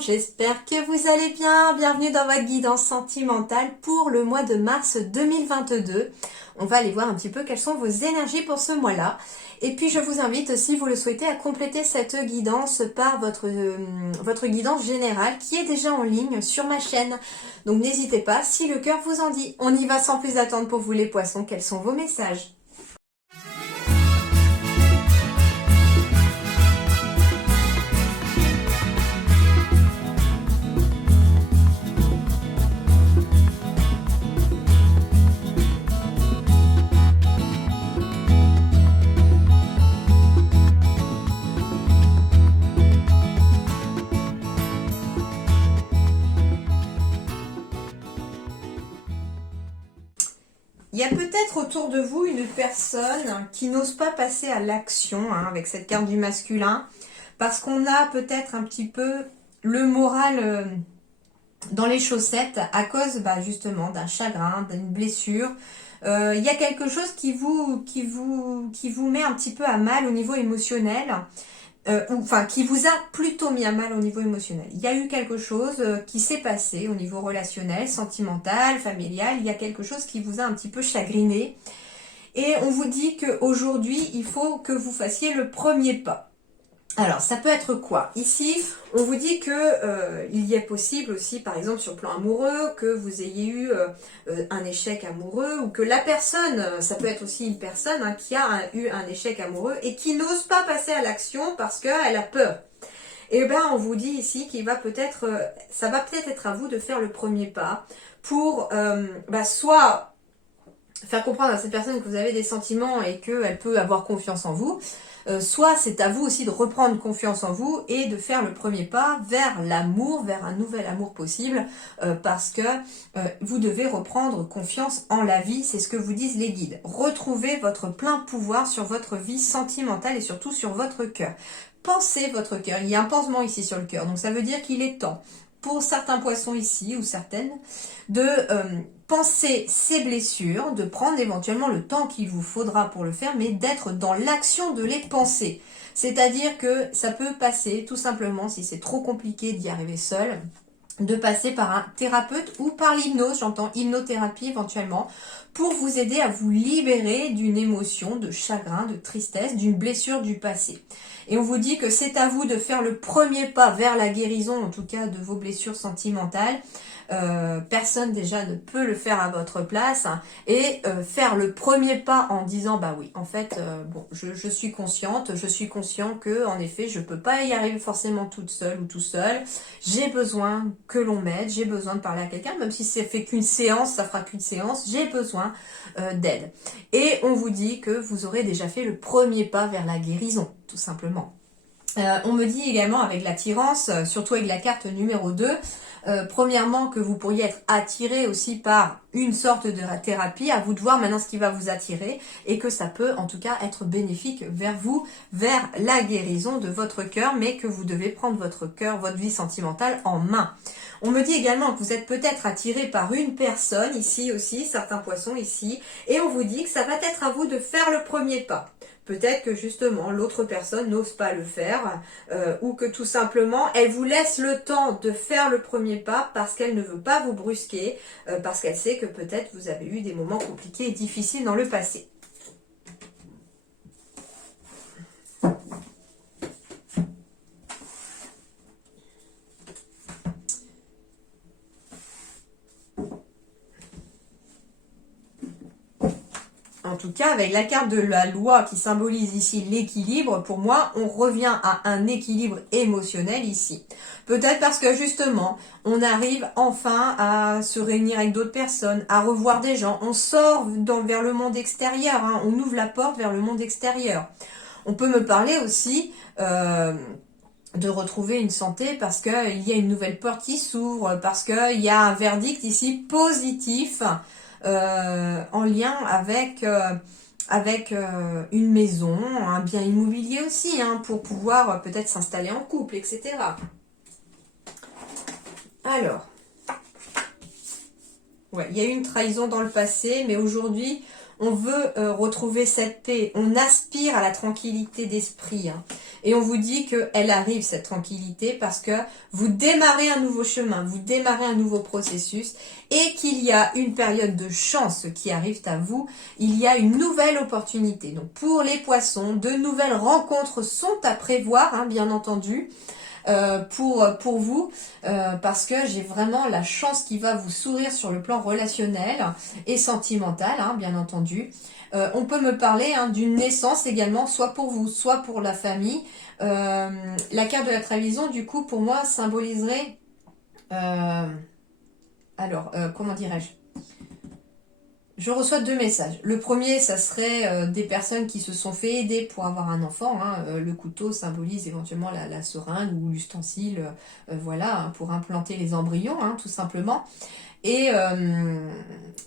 j'espère que vous allez bien. Bienvenue dans votre guidance sentimentale pour le mois de mars 2022. On va aller voir un petit peu quelles sont vos énergies pour ce mois-là. Et puis je vous invite, si vous le souhaitez, à compléter cette guidance par votre guidance générale qui est déjà en ligne sur ma chaîne. Donc n'hésitez pas, si le cœur vous en dit. On y va sans plus attendre pour vous les poissons. Quels sont vos messages ? Il y a peut-être autour de vous une personne qui n'ose pas passer à l'action avec cette carte du masculin parce qu'on a peut-être un petit peu le moral dans les chaussettes à cause justement d'un chagrin, d'une blessure. Il y a quelque chose qui vous met un petit peu à mal au niveau émotionnel. Qui vous a plutôt mis à mal au niveau émotionnel. Il y a eu quelque chose qui s'est passé au niveau relationnel, sentimental, familial. Il y a quelque chose qui vous a un petit peu chagriné. Et on vous dit qu'aujourd'hui, il faut que vous fassiez le premier pas. Alors, ça peut être quoi? Ici, on vous dit que il y est possible aussi, par exemple, sur le plan amoureux, que vous ayez eu un échec amoureux, ou que la personne, ça peut être aussi une personne qui a eu un échec amoureux et qui n'ose pas passer à l'action parce qu'elle a peur. Et bien, on vous dit ici qu'il va peut-être, ça va peut-être être à vous de faire le premier pas pour soit faire comprendre à cette personne que vous avez des sentiments et qu'elle peut avoir confiance en vous, soit c'est à vous aussi de reprendre confiance en vous et de faire le premier pas vers l'amour, vers un nouvel amour possible, parce que vous devez reprendre confiance en la vie, c'est ce que vous disent les guides. Retrouvez votre plein pouvoir sur votre vie sentimentale et surtout sur votre cœur. Pensez votre cœur, il y a un pansement ici sur le cœur, donc ça veut dire qu'il est temps, pour certains poissons ici, ou certaines, de penser ces blessures, de prendre éventuellement le temps qu'il vous faudra pour le faire, mais d'être dans l'action de les penser. C'est-à-dire que ça peut passer, tout simplement, si c'est trop compliqué d'y arriver seul, de passer par un thérapeute ou par l'hypnose, j'entends hypnothérapie éventuellement, pour vous aider à vous libérer d'une émotion, de chagrin, de tristesse, d'une blessure du passé. Et on vous dit que c'est à vous de faire le premier pas vers la guérison, en tout cas de vos blessures sentimentales. Personne déjà ne peut le faire à votre place, et faire le premier pas en disant oui, en fait je suis consciente, je suis conscient que en effet je peux pas y arriver forcément toute seule ou tout seul, j'ai besoin que l'on m'aide, j'ai besoin de parler à quelqu'un, même si c'est fait qu'une séance, ça fera qu'une séance, j'ai besoin d'aide. Et on vous dit que vous aurez déjà fait le premier pas vers la guérison, tout simplement. On me dit également avec l'attirance, surtout avec la carte numéro 2, premièrement que vous pourriez être attiré aussi par une sorte de thérapie, à vous de voir maintenant ce qui va vous attirer, et que ça peut en tout cas être bénéfique vers vous, vers la guérison de votre cœur, mais que vous devez prendre votre cœur, votre vie sentimentale en main. On me dit également que vous êtes peut-être attiré par une personne, ici aussi, certains poissons ici, et on vous dit que ça va être à vous de faire le premier pas. Peut-être que justement l'autre personne n'ose pas le faire, ou que tout simplement elle vous laisse le temps de faire le premier pas parce qu'elle ne veut pas vous brusquer, parce qu'elle sait que peut-être vous avez eu des moments compliqués et difficiles dans le passé. En tout cas, avec la carte de la loi qui symbolise ici l'équilibre, pour moi, on revient à un équilibre émotionnel ici. Peut-être parce que justement, on arrive enfin à se réunir avec d'autres personnes, à revoir des gens. On sort vers le monde extérieur, on ouvre la porte vers le monde extérieur. On peut me parler aussi de retrouver une santé parce qu'il y a une nouvelle porte qui s'ouvre, parce qu'il y a un verdict ici positif, en lien avec une maison, un bien immobilier aussi, pour pouvoir peut-être s'installer en couple, etc. Alors, il y a eu une trahison dans le passé, mais aujourd'hui, on veut retrouver cette paix, on aspire à la tranquillité d'esprit. Hein. Et on vous dit qu'elle arrive, cette tranquillité, parce que vous démarrez un nouveau chemin, vous démarrez un nouveau processus, et qu'il y a une période de chance qui arrive à vous, il y a une nouvelle opportunité. Donc pour les poissons, de nouvelles rencontres sont à prévoir, hein, bien entendu. Pour vous, parce que j'ai vraiment la chance qui va vous sourire sur le plan relationnel et sentimental, hein, bien entendu. On peut me parler hein, d'une naissance également, soit pour vous, soit pour la famille. La carte de la trahison, du coup, pour moi, symboliserait... comment dirais-je? Je reçois 2 messages. Le premier, ça serait des personnes qui se sont fait aider pour avoir un enfant. Hein. Le couteau symbolise éventuellement la seringue ou l'ustensile, voilà, hein, pour implanter les embryons, hein, tout simplement. Et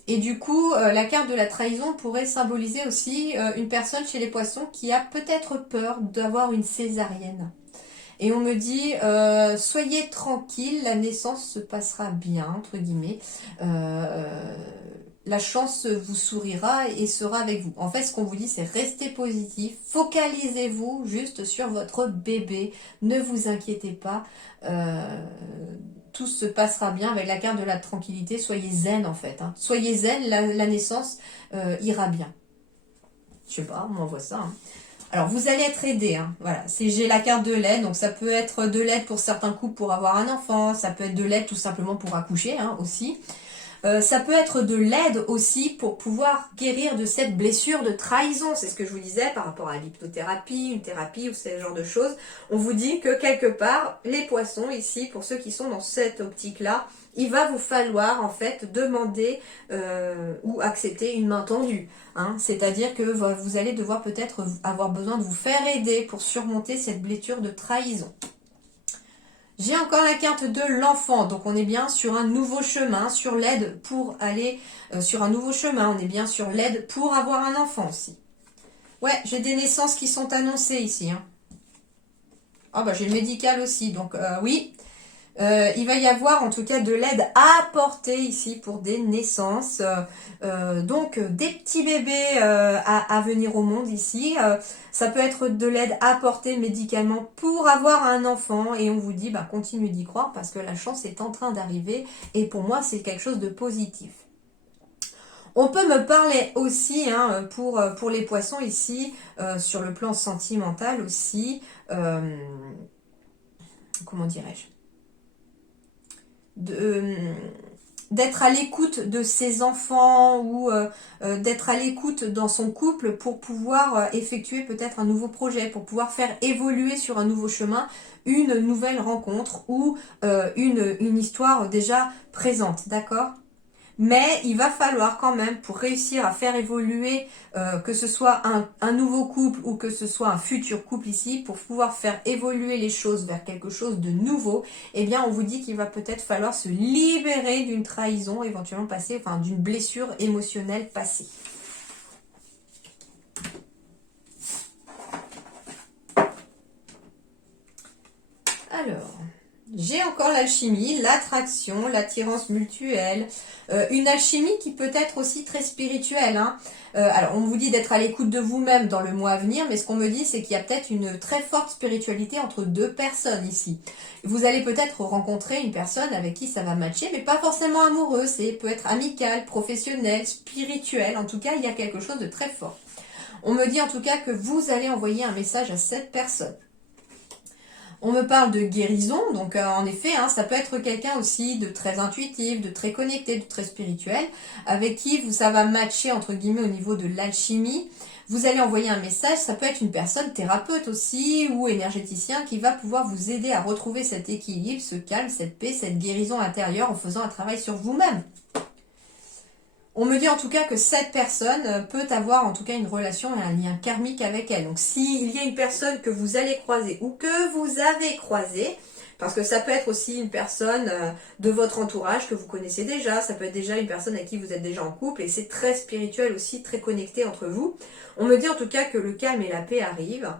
du coup, la carte de la trahison pourrait symboliser aussi une personne chez les poissons qui a peut-être peur d'avoir une césarienne. Et on me dit, soyez tranquille, la naissance se passera bien, entre guillemets. La chance vous sourira et sera avec vous. En fait, ce qu'on vous dit, c'est restez positif, focalisez-vous juste sur votre bébé, ne vous inquiétez pas, tout se passera bien avec la carte de la tranquillité, soyez zen en fait. Hein. Soyez zen, la naissance ira bien. Je sais pas, on m'envoie ça. Hein. Alors, vous allez être aidé, hein. Voilà, j'ai la carte de l'aide, donc ça peut être de l'aide pour certains couples pour avoir un enfant, ça peut être de l'aide tout simplement pour accoucher, hein, aussi. Ça peut être de l'aide aussi pour pouvoir guérir de cette blessure de trahison. C'est ce que je vous disais par rapport à l'hypnothérapie, une thérapie ou ce genre de choses. On vous dit que quelque part, les poissons ici, pour ceux qui sont dans cette optique-là, il va vous falloir en fait demander ou accepter une main tendue. Hein. C'est-à-dire que vous allez devoir peut-être avoir besoin de vous faire aider pour surmonter cette blessure de trahison. J'ai encore la carte de l'enfant, donc on est bien sur un nouveau chemin, sur l'aide pour aller sur un nouveau chemin, on est bien sur l'aide pour avoir un enfant aussi. Ouais, j'ai des naissances qui sont annoncées ici. Hein. Ah bah j'ai le médical aussi, donc oui, il va y avoir en tout cas de l'aide à apporter ici pour des naissances. Donc des petits bébés à venir au monde ici. Ça peut être de l'aide à apporter médicalement pour avoir un enfant. Et on vous dit, bah, continuez d'y croire parce que la chance est en train d'arriver. Et pour moi, c'est quelque chose de positif. On peut me parler aussi hein, pour les poissons ici, sur le plan sentimental aussi. Comment dirais-je d'être à l'écoute de ses enfants ou d'être à l'écoute dans son couple pour pouvoir effectuer peut-être un nouveau projet, pour pouvoir faire évoluer sur un nouveau chemin une nouvelle rencontre ou une histoire déjà présente, d'accord ? Mais il va falloir quand même, pour réussir à faire évoluer, que ce soit un nouveau couple ou que ce soit un futur couple ici, pour pouvoir faire évoluer les choses vers quelque chose de nouveau, eh bien on vous dit qu'il va peut-être falloir se libérer d'une trahison, éventuellement passée, enfin d'une blessure émotionnelle passée. Alors... J'ai encore l'alchimie, l'attraction, l'attirance mutuelle, une alchimie qui peut être aussi très spirituelle. Hein. Alors, on vous dit d'être à l'écoute de vous-même dans le mois à venir, mais ce qu'on me dit, c'est qu'il y a peut-être une très forte spiritualité entre 2 personnes ici. Vous allez peut-être rencontrer une personne avec qui ça va matcher, mais pas forcément amoureux. C'est peut être amical, professionnel, spirituel. En tout cas, il y a quelque chose de très fort. On me dit en tout cas que vous allez envoyer un message à cette personne. On me parle de guérison, donc en effet, hein, ça peut être quelqu'un aussi de très intuitif, de très connecté, de très spirituel, avec qui ça va matcher entre guillemets au niveau de l'alchimie. Vous allez envoyer un message, ça peut être une personne thérapeute aussi ou énergéticien qui va pouvoir vous aider à retrouver cet équilibre, ce calme, cette paix, cette guérison intérieure en faisant un travail sur vous-même. On me dit en tout cas que cette personne peut avoir en tout cas une relation et un lien karmique avec elle. Donc s'il y a une personne que vous allez croiser ou que vous avez croisé, parce que ça peut être aussi une personne de votre entourage que vous connaissez déjà, ça peut être déjà une personne avec qui vous êtes déjà en couple et c'est très spirituel aussi, très connecté entre vous. On me dit en tout cas que le calme et la paix arrivent,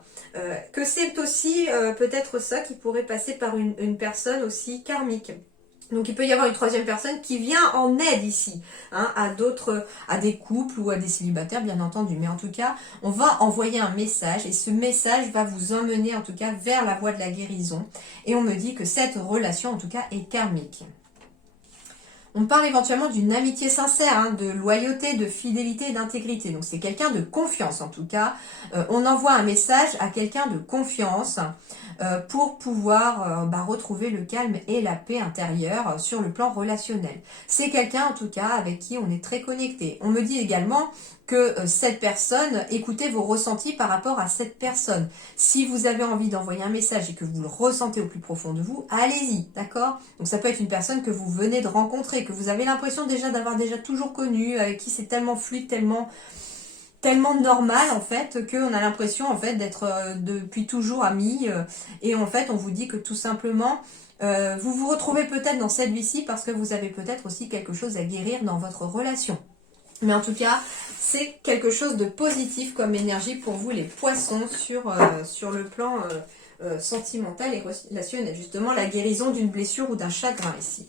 que c'est aussi peut-être ça qui pourrait passer par une personne aussi karmique. Donc il peut y avoir une troisième personne qui vient en aide ici, hein, à des couples ou à des célibataires bien entendu. Mais en tout cas, on va envoyer un message et ce message va vous emmener en tout cas vers la voie de la guérison. Et on me dit que cette relation en tout cas est karmique. On parle éventuellement d'une amitié sincère, hein, de loyauté, de fidélité et d'intégrité. Donc c'est quelqu'un de confiance en tout cas. On envoie un message à quelqu'un de confiance pour pouvoir retrouver le calme et la paix intérieure sur le plan relationnel. C'est quelqu'un en tout cas avec qui on est très connecté. On me dit également que cette personne, écoutez vos ressentis par rapport à cette personne. Si vous avez envie d'envoyer un message et que vous le ressentez au plus profond de vous, allez-y, d'accord? Donc ça peut être une personne que vous venez de rencontrer, que vous avez l'impression déjà d'avoir déjà toujours connu, avec qui c'est tellement fluide, tellement normal en fait, qu'on a l'impression en fait d'être depuis toujours amis, et en fait on vous dit que tout simplement vous vous retrouvez peut-être dans cette vie-ci parce que vous avez peut-être aussi quelque chose à guérir dans votre relation. Mais en tout cas, c'est quelque chose de positif comme énergie pour vous les poissons sur le plan sentimental et relationnel. Justement, la guérison d'une blessure ou d'un chagrin ici.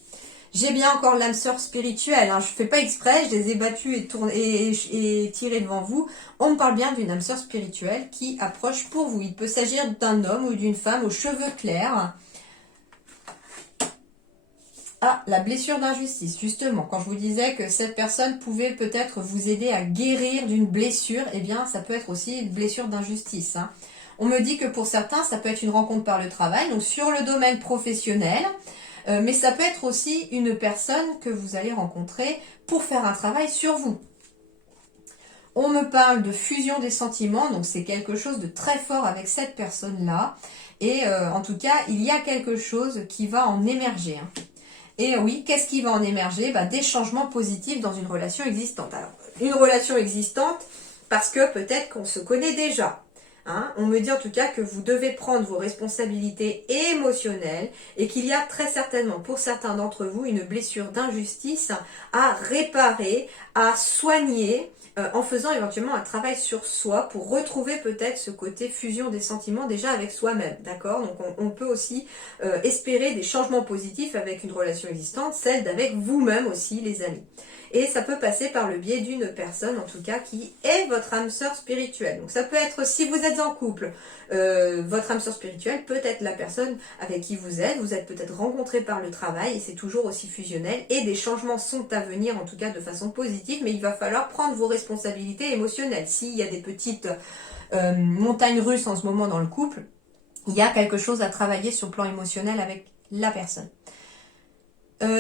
J'ai bien encore l'âme sœur spirituelle, hein. Je ne fais pas exprès, je les ai battus et tirés devant vous. On me parle bien d'une âme sœur spirituelle qui approche pour vous. Il peut s'agir d'un homme ou d'une femme aux cheveux clairs. Ah, la blessure d'injustice, justement. Quand je vous disais que cette personne pouvait peut-être vous aider à guérir d'une blessure, eh bien, ça peut être aussi une blessure d'injustice, hein. On me dit que pour certains, ça peut être une rencontre par le travail, donc sur le domaine professionnel, mais ça peut être aussi une personne que vous allez rencontrer pour faire un travail sur vous. On me parle de fusion des sentiments, donc c'est quelque chose de très fort avec cette personne-là. Et en tout cas, il y a quelque chose qui va en émerger, hein. Et oui, qu'est-ce qui va en émerger? Des changements positifs dans une relation existante. Alors, une relation existante, parce que peut-être qu'on se connaît déjà. Hein, on me dit en tout cas que vous devez prendre vos responsabilités émotionnelles et qu'il y a très certainement pour certains d'entre vous une blessure d'injustice à réparer, à soigner en faisant éventuellement un travail sur soi pour retrouver peut-être ce côté fusion des sentiments déjà avec soi-même, d'accord? Donc on peut aussi espérer des changements positifs avec une relation existante, celle d'avec vous-même aussi les amis. Et ça peut passer par le biais d'une personne, en tout cas, qui est votre âme sœur spirituelle. Donc ça peut être, si vous êtes en couple, votre âme sœur spirituelle peut être la personne avec qui vous êtes peut-être rencontré par le travail, et c'est toujours aussi fusionnel, et des changements sont à venir, en tout cas de façon positive, mais il va falloir prendre vos responsabilités émotionnelles. S'il y a des petites montagnes russes en ce moment dans le couple, il y a quelque chose à travailler sur le plan émotionnel avec la personne.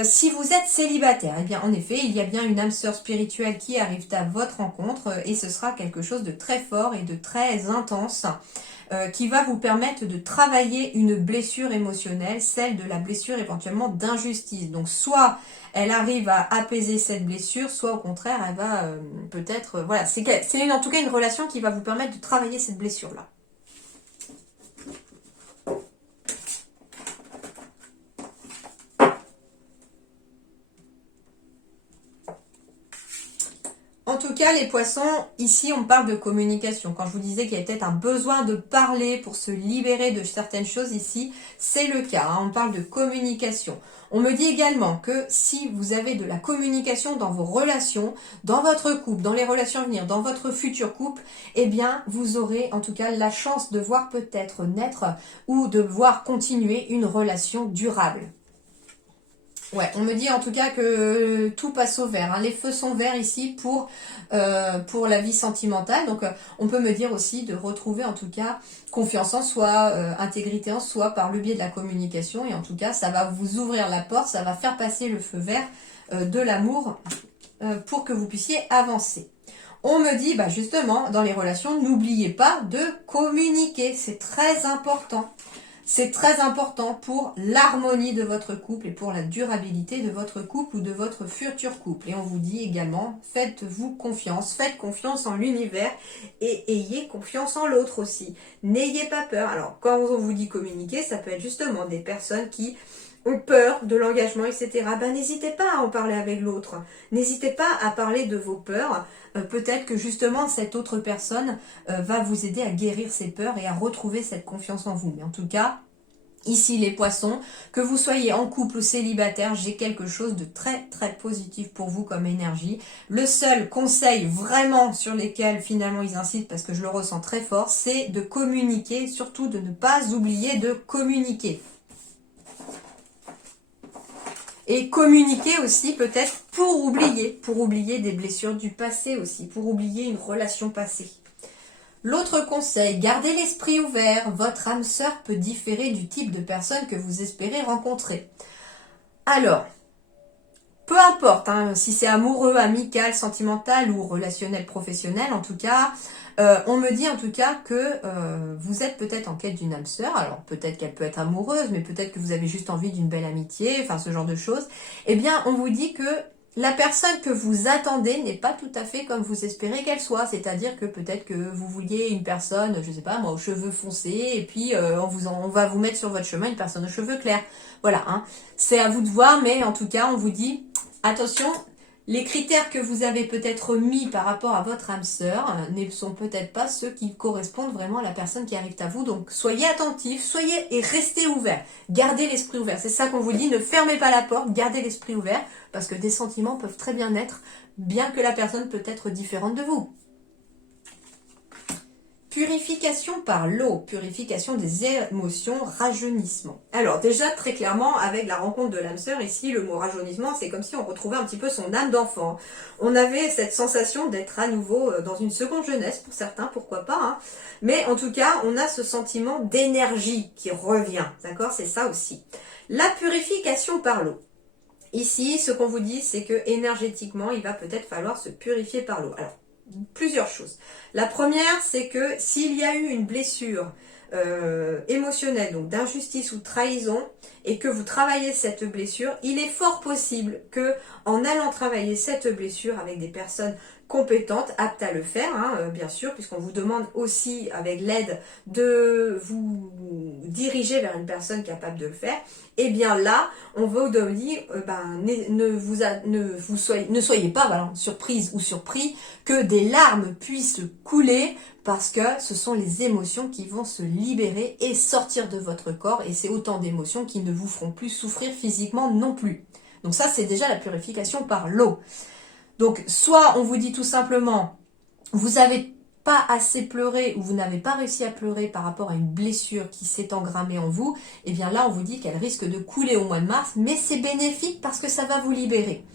Si vous êtes célibataire, eh bien en effet, il y a bien une âme sœur spirituelle qui arrive à votre rencontre et ce sera quelque chose de très fort et de très intense qui va vous permettre de travailler une blessure émotionnelle, celle de la blessure éventuellement d'injustice. Donc soit elle arrive à apaiser cette blessure, soit au contraire elle va peut-être... voilà, c'est en tout cas une relation qui va vous permettre de travailler cette blessure-là. En tout cas, les poissons, ici, on parle de communication. Quand je vous disais qu'il y a peut-être un besoin de parler pour se libérer de certaines choses ici, c'est le cas, hein, on parle de communication. On me dit également que si vous avez de la communication dans vos relations, dans votre couple, dans les relations à venir, dans votre futur couple, eh bien, vous aurez en tout cas la chance de voir peut-être naître ou de voir continuer une relation durable. Ouais, on me dit en tout cas que tout passe au vert, hein. Les feux sont verts ici pour la vie sentimentale. Donc on peut me dire aussi de retrouver en tout cas confiance en soi, intégrité en soi par le biais de la communication. Et en tout cas, ça va vous ouvrir la porte, ça va faire passer le feu vert de l'amour pour que vous puissiez avancer. On me dit, justement, dans les relations, n'oubliez pas de communiquer, c'est très important. C'est très important pour l'harmonie de votre couple et pour la durabilité de votre couple ou de votre futur couple. Et on vous dit également, faites-vous confiance, faites confiance en l'univers et ayez confiance en l'autre aussi. N'ayez pas peur. Alors, quand on vous dit communiquer, ça peut être justement des personnes qui ont peur de l'engagement, etc. N'hésitez pas à en parler avec l'autre. N'hésitez pas à parler de vos peurs. Peut-être que justement cette autre personne va vous aider à guérir ses peurs et à retrouver cette confiance en vous. Mais en tout cas, Ici, les poissons, que vous soyez en couple ou célibataire, j'ai quelque chose de très très positif pour vous comme énergie. Le seul conseil vraiment sur lesquels finalement ils insistent, parce que je le ressens très fort, c'est de communiquer, surtout de ne pas oublier de communiquer. Et communiquer aussi peut-être pour oublier des blessures du passé aussi, pour oublier une relation passée. L'autre conseil, gardez l'esprit ouvert. Votre âme sœur peut différer du type de personne que vous espérez rencontrer. Alors, peu importe si c'est amoureux, amical, sentimental ou relationnel, professionnel, en tout cas, on me dit en tout cas que vous êtes peut-être en quête d'une âme sœur. Alors peut-être qu'elle peut être amoureuse, mais peut-être que vous avez juste envie d'une belle amitié, enfin ce genre de choses. Eh bien, on vous dit que la personne que vous attendez n'est pas tout à fait comme vous espérez qu'elle soit. C'est-à-dire que peut-être que vous vouliez une personne, je sais pas moi, aux cheveux foncés, et puis on va vous mettre sur votre chemin une personne aux cheveux clairs. Voilà, c'est à vous de voir, mais en tout cas, on vous dit, attention, les critères que vous avez peut-être mis par rapport à votre âme sœur ne sont peut-être pas ceux qui correspondent vraiment à la personne qui arrive à vous. Donc, soyez attentifs, soyez et restez ouverts. Gardez l'esprit ouvert. C'est ça qu'on vous dit. Ne fermez pas la porte, gardez l'esprit ouvert parce que des sentiments peuvent très bien naître, bien que la personne peut être différente de vous. Purification par l'eau, purification des émotions, rajeunissement. Alors déjà très clairement avec la rencontre de l'âme sœur ici, le mot rajeunissement, c'est comme si on retrouvait un petit peu son âme d'enfant. On avait cette sensation d'être à nouveau dans une seconde jeunesse pour certains, pourquoi pas. Mais en tout cas, on a ce sentiment d'énergie qui revient, d'accord? C'est ça aussi. La purification par l'eau. Ici, ce qu'on vous dit, c'est que énergétiquement, il va peut-être falloir se purifier par l'eau. Alors, plusieurs choses. La première, c'est que s'il y a eu une blessure émotionnelle, donc d'injustice ou de trahison, et que vous travaillez cette blessure, il est fort possible que, en allant travailler cette blessure avec des personnes compétentes, aptes à le faire, bien sûr, puisqu'on vous demande aussi, avec l'aide, de vous diriger vers une personne capable de le faire, et bien là, on va vous dire, ne soyez pas surprise ou surpris que des larmes puissent couler parce que ce sont les émotions qui vont se libérer et sortir de votre corps et c'est autant d'émotions qui ne vous feront plus souffrir physiquement non plus. Donc ça, c'est déjà la purification par l'eau. Donc soit on vous dit tout simplement, vous n'avez pas assez pleuré ou vous n'avez pas réussi à pleurer par rapport à une blessure qui s'est engrammée en vous, et bien là on vous dit qu'elle risque de couler au mois de mars, mais c'est bénéfique parce que ça va vous libérer.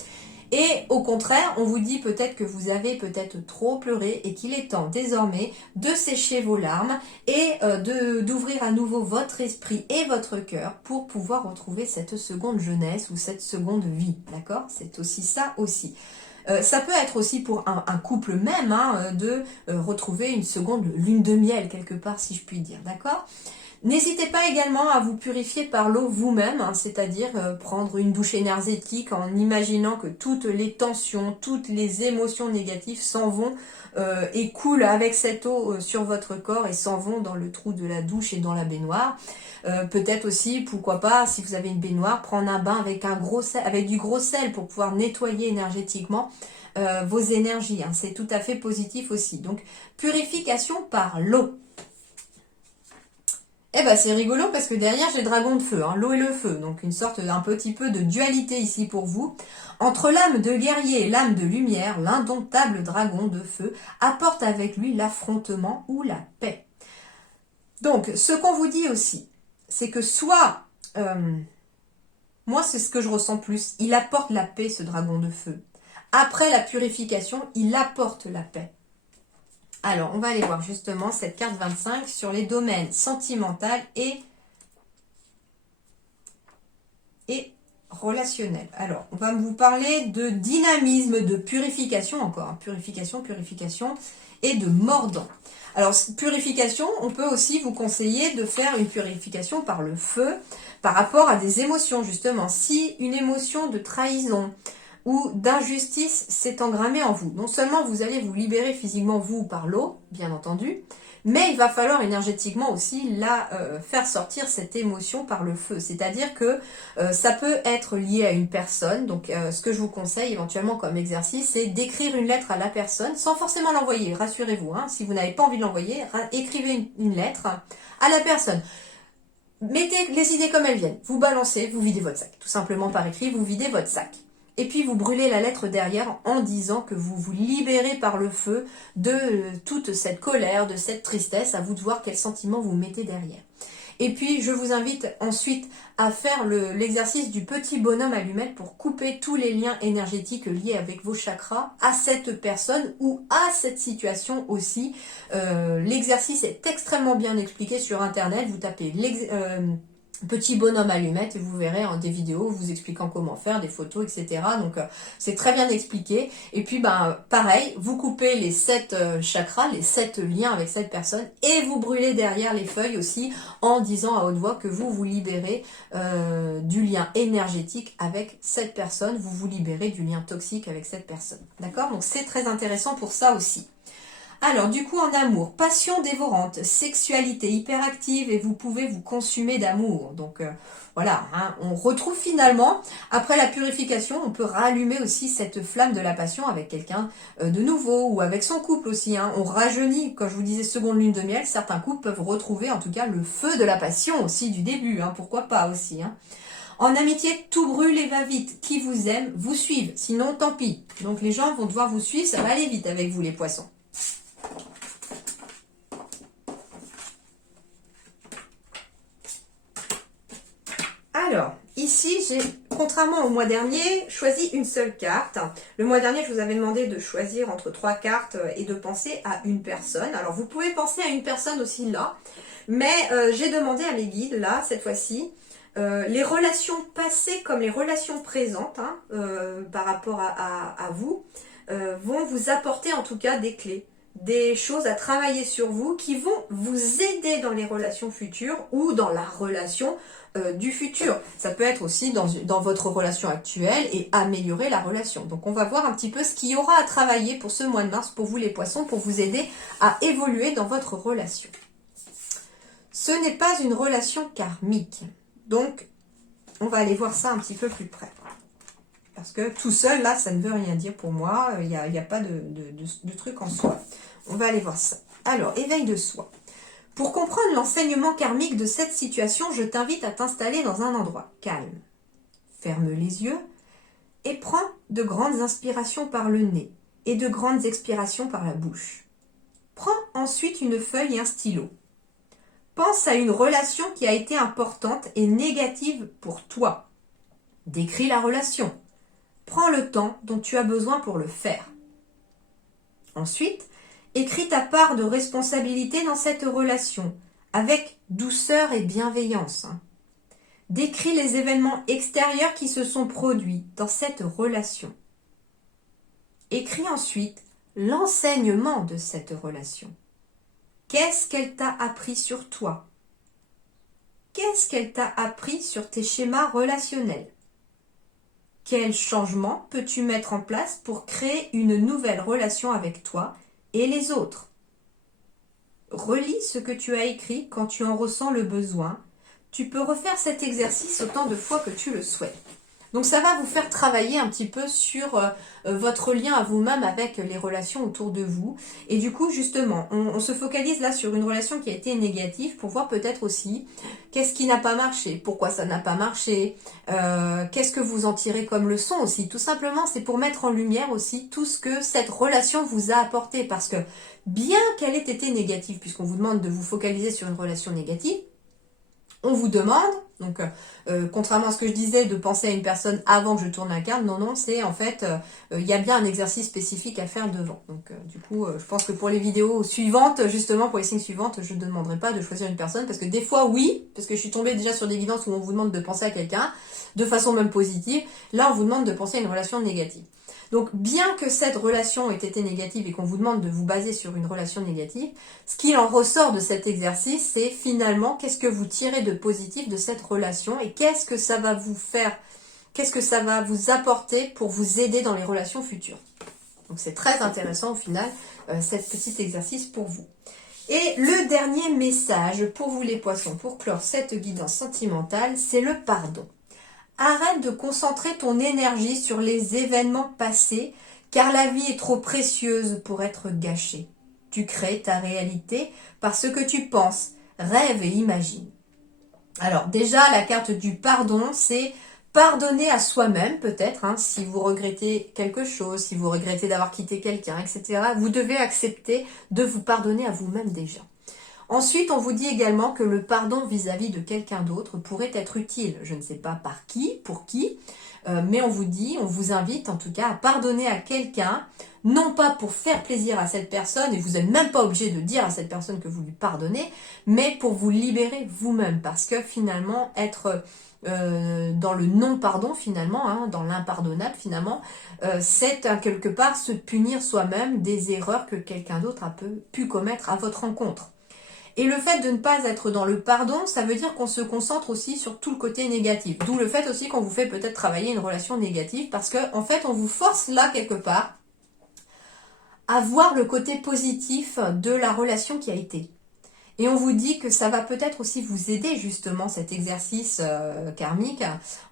Et au contraire, on vous dit peut-être que vous avez peut-être trop pleuré et qu'il est temps désormais de sécher vos larmes et d'ouvrir à nouveau votre esprit et votre cœur pour pouvoir retrouver cette seconde jeunesse ou cette seconde vie. D'accord? C'est aussi ça aussi. Ça peut être aussi pour un couple même de retrouver une seconde lune de miel quelque part si je puis dire. D'accord? N'hésitez pas également à vous purifier par l'eau vous-même, c'est-à-dire prendre une douche énergétique en imaginant que toutes les tensions, toutes les émotions négatives s'en vont et coulent avec cette eau sur votre corps et s'en vont dans le trou de la douche et dans la baignoire. Peut-être aussi, pourquoi pas, si vous avez une baignoire, prendre un bain avec du gros sel pour pouvoir nettoyer énergétiquement vos énergies. C'est tout à fait positif aussi. Donc, purification par l'eau. Eh ben c'est rigolo parce que derrière j'ai le dragon de feu, l'eau et le feu, donc une sorte d'un petit peu de dualité ici pour vous. Entre l'âme de guerrier et l'âme de lumière, l'indomptable dragon de feu apporte avec lui l'affrontement ou la paix. Donc ce qu'on vous dit aussi, c'est que soit, moi c'est ce que je ressens plus, il apporte la paix ce dragon de feu. Après la purification, il apporte la paix. Alors, on va aller voir justement cette carte 25 sur les domaines sentimental et relationnel. Alors, on va vous parler de dynamisme, de purification encore. Purification et de mordant. Alors, purification, on peut aussi vous conseiller de faire une purification par le feu par rapport à des émotions justement. Si une émotion de trahison ou d'injustice s'est engrammée en vous. Non seulement vous allez vous libérer physiquement vous par l'eau, bien entendu, mais il va falloir énergétiquement aussi faire sortir cette émotion par le feu. C'est-à-dire que ça peut être lié à une personne. Donc ce que je vous conseille éventuellement comme exercice, c'est d'écrire une lettre à la personne sans forcément l'envoyer. Rassurez-vous, si vous n'avez pas envie de l'envoyer, écrivez une lettre à la personne. mettez les idées comme elles viennent. Vous balancez, vous videz votre sac. Tout simplement par écrit, vous videz votre sac. Et puis vous brûlez la lettre derrière en disant que vous vous libérez par le feu de toute cette colère, de cette tristesse. À vous de voir quel sentiment vous mettez derrière. Et puis je vous invite ensuite à faire l'exercice du petit bonhomme allumette pour couper tous les liens énergétiques liés avec vos chakras à cette personne ou à cette situation aussi. L'exercice est extrêmement bien expliqué sur internet. Vous tapez petit bonhomme allumette et vous verrez des vidéos vous expliquant comment faire, des photos, etc. Donc c'est très bien expliqué. Et puis pareil, vous coupez les 7 chakras, les 7 liens avec cette personne et vous brûlez derrière les feuilles aussi en disant à haute voix que vous vous libérez du lien énergétique avec cette personne, vous vous libérez du lien toxique avec cette personne. D'accord? Donc c'est très intéressant pour ça aussi. Alors, du coup, en amour, passion dévorante, sexualité hyperactive et vous pouvez vous consumer d'amour. Donc, voilà, hein, on retrouve finalement, après la purification, on peut rallumer aussi cette flamme de la passion avec quelqu'un de nouveau ou avec son couple aussi. Hein. On rajeunit, quand je vous disais seconde lune de miel, certains couples peuvent retrouver en tout cas le feu de la passion aussi du début. Hein, pourquoi pas aussi. Hein. En amitié, tout brûle et va vite. Qui vous aime, vous suivent. Sinon, tant pis. Donc, les gens vont devoir vous suivre, ça va aller vite avec vous les poissons. Alors, ici, j'ai, contrairement au mois dernier, choisi une seule carte. Le mois dernier, je vous avais demandé de choisir entre 3 cartes et de penser à une personne. Alors, vous pouvez penser à une personne aussi là, mais j'ai demandé à mes guides, là, cette fois-ci, les relations passées comme les relations présentes, hein, par rapport à vous, vont vous apporter en tout cas des clés, des choses à travailler sur vous qui vont vous aider dans les relations futures ou dans la relation du futur. Ça peut être aussi dans votre relation actuelle et améliorer la relation. Donc on va voir un petit peu ce qu'il y aura à travailler pour ce mois de mars, pour vous les poissons, pour vous aider à évoluer dans votre relation. Ce n'est pas une relation karmique. Donc on va aller voir ça un petit peu plus près. Parce que tout seul, là, ça ne veut rien dire pour moi. Il n'y a pas de truc en soi. On va aller voir ça. Alors, éveil de soi. Pour comprendre l'enseignement karmique de cette situation, je t'invite à t'installer dans un endroit calme. Ferme les yeux et prends de grandes inspirations par le nez et de grandes expirations par la bouche. Prends ensuite une feuille et un stylo. Pense à une relation qui a été importante et négative pour toi. Décris la relation. Prends le temps dont tu as besoin pour le faire. Ensuite, écris ta part de responsabilité dans cette relation, avec douceur et bienveillance. Décris les événements extérieurs qui se sont produits dans cette relation. Écris ensuite l'enseignement de cette relation. Qu'est-ce qu'elle t'a appris sur toi? Qu'est-ce qu'elle t'a appris sur tes schémas relationnels? Quel changement peux-tu mettre en place pour créer une nouvelle relation avec toi et les autres? Relis ce que tu as écrit quand tu en ressens le besoin. Tu peux refaire cet exercice autant de fois que tu le souhaites. Donc ça va vous faire travailler un petit peu sur votre lien à vous-même avec les relations autour de vous. Et du coup, justement, on se focalise là sur une relation qui a été négative pour voir peut-être aussi qu'est-ce qui n'a pas marché, pourquoi ça n'a pas marché, qu'est-ce que vous en tirez comme leçon aussi. Tout simplement, c'est pour mettre en lumière aussi tout ce que cette relation vous a apporté. Parce que bien qu'elle ait été négative, puisqu'on vous demande de vous focaliser sur une relation négative, on vous demande, donc contrairement à ce que je disais, de penser à une personne avant que je tourne la carte, non, c'est en fait, il y a bien un exercice spécifique à faire devant. Donc du coup, je pense que pour les vidéos suivantes, justement pour les signes suivantes, je ne demanderai pas de choisir une personne, parce que des fois, oui, parce que je suis tombée déjà sur des guidances où on vous demande de penser à quelqu'un, de façon même positive, là on vous demande de penser à une relation négative. Donc, bien que cette relation ait été négative et qu'on vous demande de vous baser sur une relation négative, ce qu'il en ressort de cet exercice, c'est finalement qu'est-ce que vous tirez de positif de cette relation et qu'est-ce que ça va vous faire, qu'est-ce que ça va vous apporter pour vous aider dans les relations futures. Donc, c'est très intéressant au final, cet petit exercice pour vous. Et le dernier message pour vous les poissons, pour clore cette guidance sentimentale, c'est le pardon. Arrête de concentrer ton énergie sur les événements passés, car la vie est trop précieuse pour être gâchée. Tu crées ta réalité par ce que tu penses, rêves et imagines. Alors déjà, la carte du pardon, c'est pardonner à soi-même peut-être, hein, si vous regrettez quelque chose, si vous regrettez d'avoir quitté quelqu'un, etc. Vous devez accepter de vous pardonner à vous-même déjà. Ensuite, on vous dit également que le pardon vis-à-vis de quelqu'un d'autre pourrait être utile. Je ne sais pas par qui, pour qui, mais on vous dit, on vous invite en tout cas à pardonner à quelqu'un, non pas pour faire plaisir à cette personne, et vous n'êtes même pas obligé de dire à cette personne que vous lui pardonnez, mais pour vous libérer vous-même, parce que finalement, être dans le non-pardon finalement, hein, dans l'impardonnable finalement, c'est quelque part se punir soi-même des erreurs que quelqu'un d'autre a pu commettre à votre rencontre. Et le fait de ne pas être dans le pardon, ça veut dire qu'on se concentre aussi sur tout le côté négatif. D'où le fait aussi qu'on vous fait peut-être travailler une relation négative, parce que en fait, on vous force là quelque part à voir le côté positif de la relation qui a été. Et on vous dit que ça va peut-être aussi vous aider justement cet exercice karmique,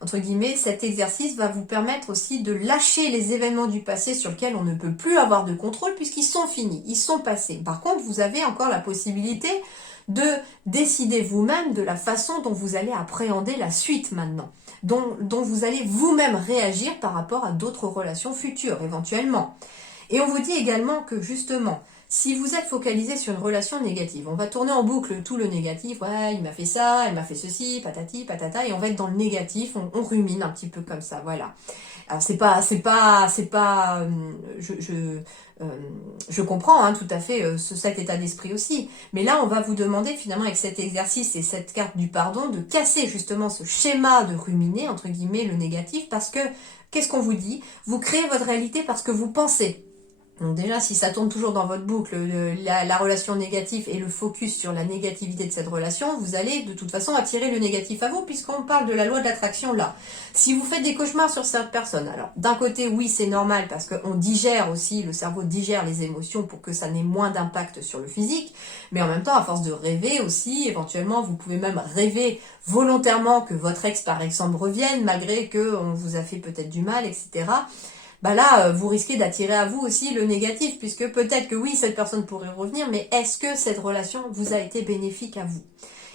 entre guillemets, cet exercice va vous permettre aussi de lâcher les événements du passé sur lesquels on ne peut plus avoir de contrôle puisqu'ils sont finis, ils sont passés. Par contre, vous avez encore la possibilité de décider vous-même de la façon dont vous allez appréhender la suite maintenant, dont vous allez vous-même réagir par rapport à d'autres relations futures éventuellement. Et on vous dit également que justement, si vous êtes focalisé sur une relation négative, on va tourner en boucle tout le négatif, ouais, il m'a fait ça, elle m'a fait ceci, patati, patata, et on va être dans le négatif, on rumine un petit peu comme ça, voilà. Alors je comprends hein, tout à fait cet état d'esprit aussi, mais là on va vous demander finalement avec cet exercice et cette carte du pardon de casser justement ce schéma de ruminer entre guillemets le négatif, parce que qu'est-ce qu'on vous dit? Vous créez votre réalité parce que vous pensez. Donc déjà, si ça tourne toujours dans votre boucle, la relation négative et le focus sur la négativité de cette relation, vous allez de toute façon attirer le négatif à vous, puisqu'on parle de la loi de l'attraction là. Si vous faites des cauchemars sur cette personne, alors d'un côté, oui, c'est normal, parce qu'on digère aussi, le cerveau digère les émotions pour que ça n'ait moins d'impact sur le physique, mais en même temps, à force de rêver aussi, éventuellement, vous pouvez même rêver volontairement que votre ex, par exemple, revienne, malgré qu'on vous a fait peut-être du mal, etc. Bah là, vous risquez d'attirer à vous aussi le négatif, puisque peut-être que oui, cette personne pourrait revenir, mais est-ce que cette relation vous a été bénéfique à vous?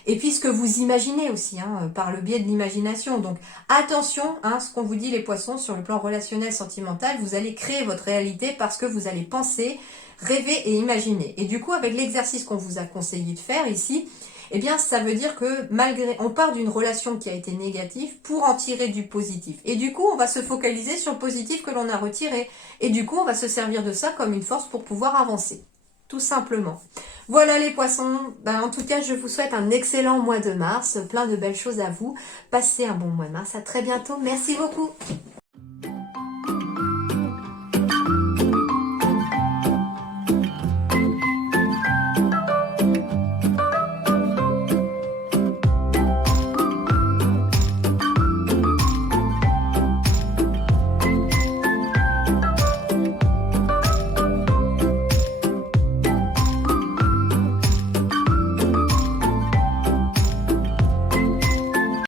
Et puis ce que vous imaginez aussi, hein, par le biais de l'imagination. Donc attention, hein, ce qu'on vous dit les poissons, sur le plan relationnel, sentimental, vous allez créer votre réalité parce que vous allez penser, rêver et imaginer. Et du coup, avec l'exercice qu'on vous a conseillé de faire ici, eh bien, ça veut dire que malgré, on part d'une relation qui a été négative pour en tirer du positif. Et du coup, on va se focaliser sur le positif que l'on a retiré. Et du coup, on va se servir de ça comme une force pour pouvoir avancer. Tout simplement. Voilà les poissons. En tout cas, je vous souhaite un excellent mois de mars. Plein de belles choses à vous. Passez un bon mois de mars. À très bientôt. Merci beaucoup.